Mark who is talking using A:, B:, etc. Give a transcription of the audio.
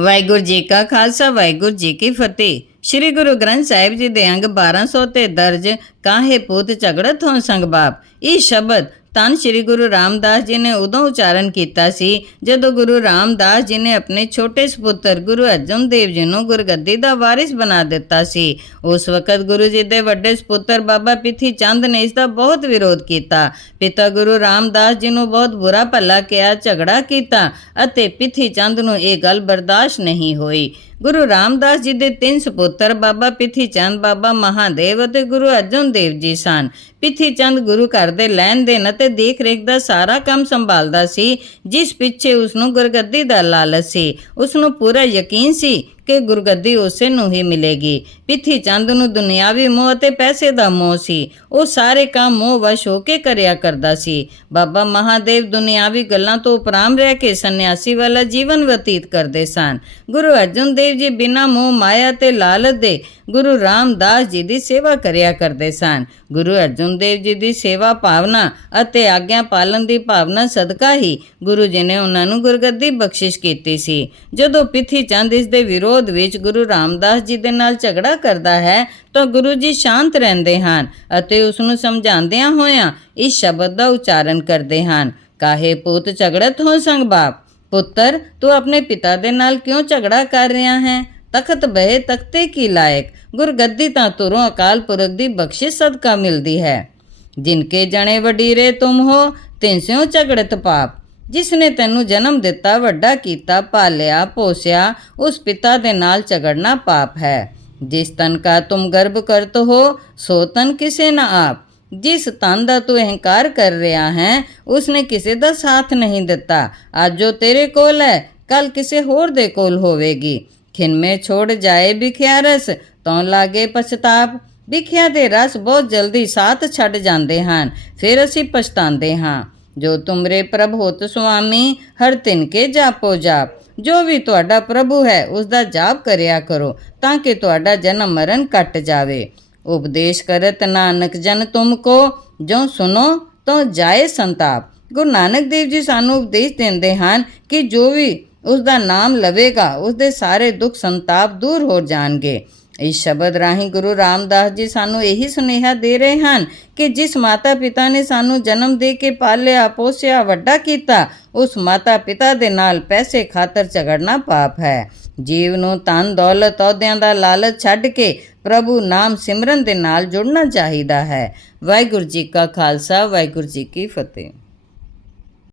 A: ਵਾਹਿਗੁਰੂ ਜੀ ਕਾ ਖਾਲਸਾ, ਵਾਹਿਗੁਰੂ ਜੀ ਕੀ ਫਤਿਹ। ਸ੍ਰੀ ਗੁਰੂ ਗ੍ਰੰਥ ਸਾਹਿਬ ਜੀ ਦੇ ਅੰਗ 1200 ਤੇ ਦਰਜ ਕਾਹੇ ਪੁੱਤ ਝਗੜਤ ਹੋਂ ਸੰਗ ਬਾਪ। ਇਹ ਸ਼ਬਦ ਤਾਂ ਸ੍ਰੀ ਗੁਰੂ ਰਾਮਦਾਸ ਜੀ ਨੇ ਉਦੋਂ ਉਚਾਰਨ ਕੀਤਾ ਸੀ, ਜਦੋਂ ਗੁਰੂ ਰਾਮਦਾਸ ਜੀ ਨੇ ਆਪਣੇ ਛੋਟੇ ਸੁਪੁੱਤਰ ਗੁਰੂ ਅਰਜਨ ਦੇਵ ਜੀ ਨੂੰ ਗੁਰਗੱਦੀ ਦਾ ਵਾਰਿਸ ਬਣਾ ਦਿੱਤਾ ਸੀ। ਉਸ ਵਕਤ ਗੁਰੂ ਜੀ ਦੇ ਵੱਡੇ ਸੁਪੁੱਤਰ ਬਾਬਾ ਪਿੱਥੀ ਚੰਦ ਨੇ ਇਸ ਦਾ ਬਹੁਤ ਵਿਰੋਧ ਕੀਤਾ। ਪਿਤਾ ਗੁਰੂ ਰਾਮਦਾਸ ਜੀ ਨੂੰ ਬਹੁਤ ਬੁਰਾ ਭੱਲਾ ਕਿਹਾ, ਝਗੜਾ ਕੀਤਾ ਅਤੇ ਪਿੱਥੀ ਚੰਦ ਨੂੰ ਇਹ ਗੱਲ ਬਰਦਾਸ਼ਤ ਨਹੀਂ ਹੋਈ। ਗੁਰੂ ਰਾਮਦਾਸ ਜੀ ਦੇ ਤਿੰਨ ਸੁਪੁੱਤਰ, ਬਾਬਾ ਪਿੱਥੀ ਚੰਦ ਬਾਬਾ ਮਹਾਦੇਵ ਅਤੇ ਗੁਰੂ ਅਰਜਨ ਦੇਵ ਜੀ ਸਨ। ਪਿੱਥੀ ਚੰਦ ਗੁਰੂ ਘਰ ਦੇ ਲੈਣ ਦੇਣ ਅਤੇ ਦੇਖ ਰੇਖ ਦਾ ਸਾਰਾ ਕੰਮ ਸੰਭਾਲਦਾ ਸੀ, ਜਿਸ ਪਿੱਛੇ ਉਸ ਨੂੰ ਗੁਰਗੱਦੀ ਦਾ ਲਾਲਚ ਸੀ। ਉਸ ਨੂੰ ਪੂਰਾ ਯਕੀਨ ਸੀ ਕਿ ਗੁਰਗੱਦੀ ਉਸੇ ਨੂੰ ਹੀ ਮਿਲੇਗੀ। ਪਿੱਥੀ ਚੰਦ ਨੂੰ ਦੁਨਿਆਵੀ ਮੋਹ ਅਤੇ ਪੈਸੇ ਦਾ ਮੋਹ ਸੀ। ਉਹ ਸਾਰੇ ਕੰਮ ਮੋਹ ਵਸ਼ ਹੋ ਕੇ ਕਰਿਆ ਕਰਦਾ ਸੀ। ਬਾਬਾ ਮਹਾਦੇਵ ਦੁਨਿਆਵੀ ਗੱਲਾਂ ਤੋਂ ਉਪਰਾਮ ਰਹਿ ਕੇ ਸੰਨਿਆਸੀ ਵਾਲਾ ਜੀਵਨ ਬਤੀਤ ਕਰਦੇ ਸਨ। ਗੁਰੂ ਅਰਜਨ ਦੇਵ ਜੀ ਬਿਨਾਂ ਮੋਹ ਮਾਇਆ ਤੇ ਲਾਲਚ ਦੇ ਗੁਰੂ ਰਾਮਦਾਸ ਜੀ ਦੀ ਸੇਵਾ ਕਰਿਆ ਕਰਦੇ ਸਨ। ਗੁਰੂ ਅਰਜਨ ਦੇਵ ਜੀ ਦੀ ਸੇਵਾ ਭਾਵਨਾ ਅਤੇ ਆਗਿਆ ਪਾਲਣ ਦੀ ਭਾਵਨਾ ਸਦਕਾ ਹੀ ਗੁਰੂ ਜੀ ਨੇ ਉਹਨਾਂ ਨੂੰ ਗੁਰਗੱਦੀ ਬਖਸ਼ਿਸ਼ ਕੀਤੀ ਸੀ। ਜਦੋਂ ਪਿੱਥੀ ਚੰਦ ਇਸ ਦੇ ਵਿਰੋਧ ਵਿੱਚ ਗੁਰੂ ਰਾਮਦਾਸ ਜੀ ਦੇ ਨਾਲ ਝਗੜਾ ਕਰਦਾ ਹੈ, ਤਾਂ ਗੁਰੂ ਜੀ ਸ਼ਾਂਤ ਰਹਿੰਦੇ ਹਨ ਅਤੇ ਉਸ ਨੂੰ ਸਮਝਾਉਂਦਿਆਂ ਹੋਇਆਂ ਇਸ ਸ਼ਬਦ ਦਾ ਉਚਾਰਨ ਕਰਦੇ ਹਨ। ਕਾਹੇ ਪੁੱਤ ਝਗੜਤ ਹੋ ਸੰਗ ਬਾਪ? ਪੁੱਤਰ, ਤੂੰ ਆਪਣੇ ਪਿਤਾ ਦੇ ਨਾਲ ਕਿਉਂ ਝਗੜਾ ਕਰ ਰਿਹਾ ਹੈ? ਤਖਤ ਬਹਿ ਤਖਤੇ ਕੀ ਲਾਇਕ? ਗੁਰਗੱਦੀ ਤਾਂ ਤੁਰੋਂ ਅਕਾਲ ਪੁਰਖ ਦੀ ਬਖਸ਼ਿਸ਼ ਸਦਕਾ ਮਿਲਦੀ ਹੈ। ਜਿਨਕੇ ਜਣੇ ਵਡੀਰੇ ਤੁਮ ਹੋ ਤਿੰਸਿਓ ਝਗੜਤ ਪਾਪ। ਜਿਸ ਨੇ ਤੈਨੂੰ ਜਨਮ ਦਿੱਤਾ, ਵੱਡਾ ਕੀਤਾ, ਪਾਲਿਆ, ਪੋਸਿਆ, ਉਸ ਪਿਤਾ ਦੇ ਨਾਲ ਝਗੜਨਾ ਪਾਪ ਹੈ। ਜਿਸ ਤਨ ਕਾ ਤੁਮ ਗਰਭ ਕਰਤ ਹੋ, ਸੋ ਤਨ ਕਿਸੇ ਨਾ ਆਪ। ਜਿਸ ਤਨ ਦਾ ਤੂੰ ਅਹੰਕਾਰ ਕਰ ਰਿਹਾ ਹੈ, ਉਸਨੇ ਕਿਸੇ ਦਾ ਸਾਥ ਨਹੀਂ ਦਿੱਤਾ। ਅੱਜ ਜੋ ਤੇਰੇ ਕੋਲ ਹੈ ਕੱਲ ਕਿਸੇ ਹੋਰ ਦੇ ਕੋਲ ਹੋਵੇਗੀ। ਖਿੰਮੇ ਛੋੜ ਜਾਏ ਵਿਖਿਆ ਰਸ ਤੋਂ ਲਾਗੇ ਪਛਤਾਪ। ਵਿਖਿਆ ਦੇ ਰਸ ਬਹੁਤ ਜਲਦੀ ਸਾਥ ਛੱਡ ਜਾਂਦੇ ਹਨ, ਫਿਰ ਅਸੀਂ ਪਛਤਾਉਂਦੇ ਹਾਂ। ਜੋ ਤੁਮਰੇ ਪ੍ਰਭ ਹੋਤ ਸੁਆਮੀ, ਹਰ ਤਿਨ ਕੇ ਜਾਪੋ ਜਾਪ। ਜੋ ਵੀ ਤੁਹਾਡਾ ਪ੍ਰਭੂ ਹੈ ਉਸ ਦਾ ਜਾਪ ਕਰਿਆ ਕਰੋ, ਤਾਂ ਕਿ ਤੁਹਾਡਾ ਜਨਮ ਮਰਨ ਕੱਟ ਜਾਵੇ। ਉਪਦੇਸ਼ ਕਰਤ ਨਾਨਕ, ਜਨ ਤੁਮ ਕੋ, ਜੋ ਸੁਨੋ ਤੋ ਜਾਏ ਸੰਤਾਪ। ਗੁਰੂ ਨਾਨਕ ਦੇਵ ਜੀ ਸਾਨੂੰ ਉਪਦੇਸ਼ ਦਿੰਦੇ ਹਨ ਕਿ ਜੋ ਵੀ ਉਸ ਦਾ ਨਾਮ ਲਵੇਗਾ ਉਸ ਦੇ ਸਾਰੇ ਦੁੱਖ ਸੰਤਾਪ ਦੂਰ ਹੋ ਜਾਣਗੇ। ਇਸ ਸ਼ਬਦ ਰਾਹੀਂ ਗੁਰੂ ਰਾਮਦਾਸ ਜੀ ਸਾਨੂੰ ਇਹੀ ਸੁਨੇਹਾ ਦੇ ਰਹੇ ਹਨ ਕਿ ਜਿਸ ਮਾਤਾ ਪਿਤਾ ਨੇ ਸਾਨੂੰ ਜਨਮ ਦੇ ਕੇ ਪਾਲਿਆ, ਪੋਸਿਆ, ਵੱਡਾ ਕੀਤਾ, ਉਸ ਮਾਤਾ ਪਿਤਾ ਦੇ ਨਾਲ ਪੈਸੇ ਖਾਤਰ ਝਗੜਨਾ ਪਾਪ ਹੈ। ਜੀਵ ਨੂੰ ਤਨ ਦੌਲਤ, ਅਹੁਦਿਆਂ ਦਾ ਲਾਲਚ ਛੱਡ ਕੇ ਪ੍ਰਭੂ ਨਾਮ ਸਿਮਰਨ ਦੇ ਨਾਲ ਜੁੜਨਾ ਚਾਹੀਦਾ ਹੈ। ਵਾਹਿਗੁਰੂ ਜੀ ਕਾ ਖਾਲਸਾ, ਵਾਹਿਗੁਰੂ ਜੀ ਕੀ ਫਤਿਹ।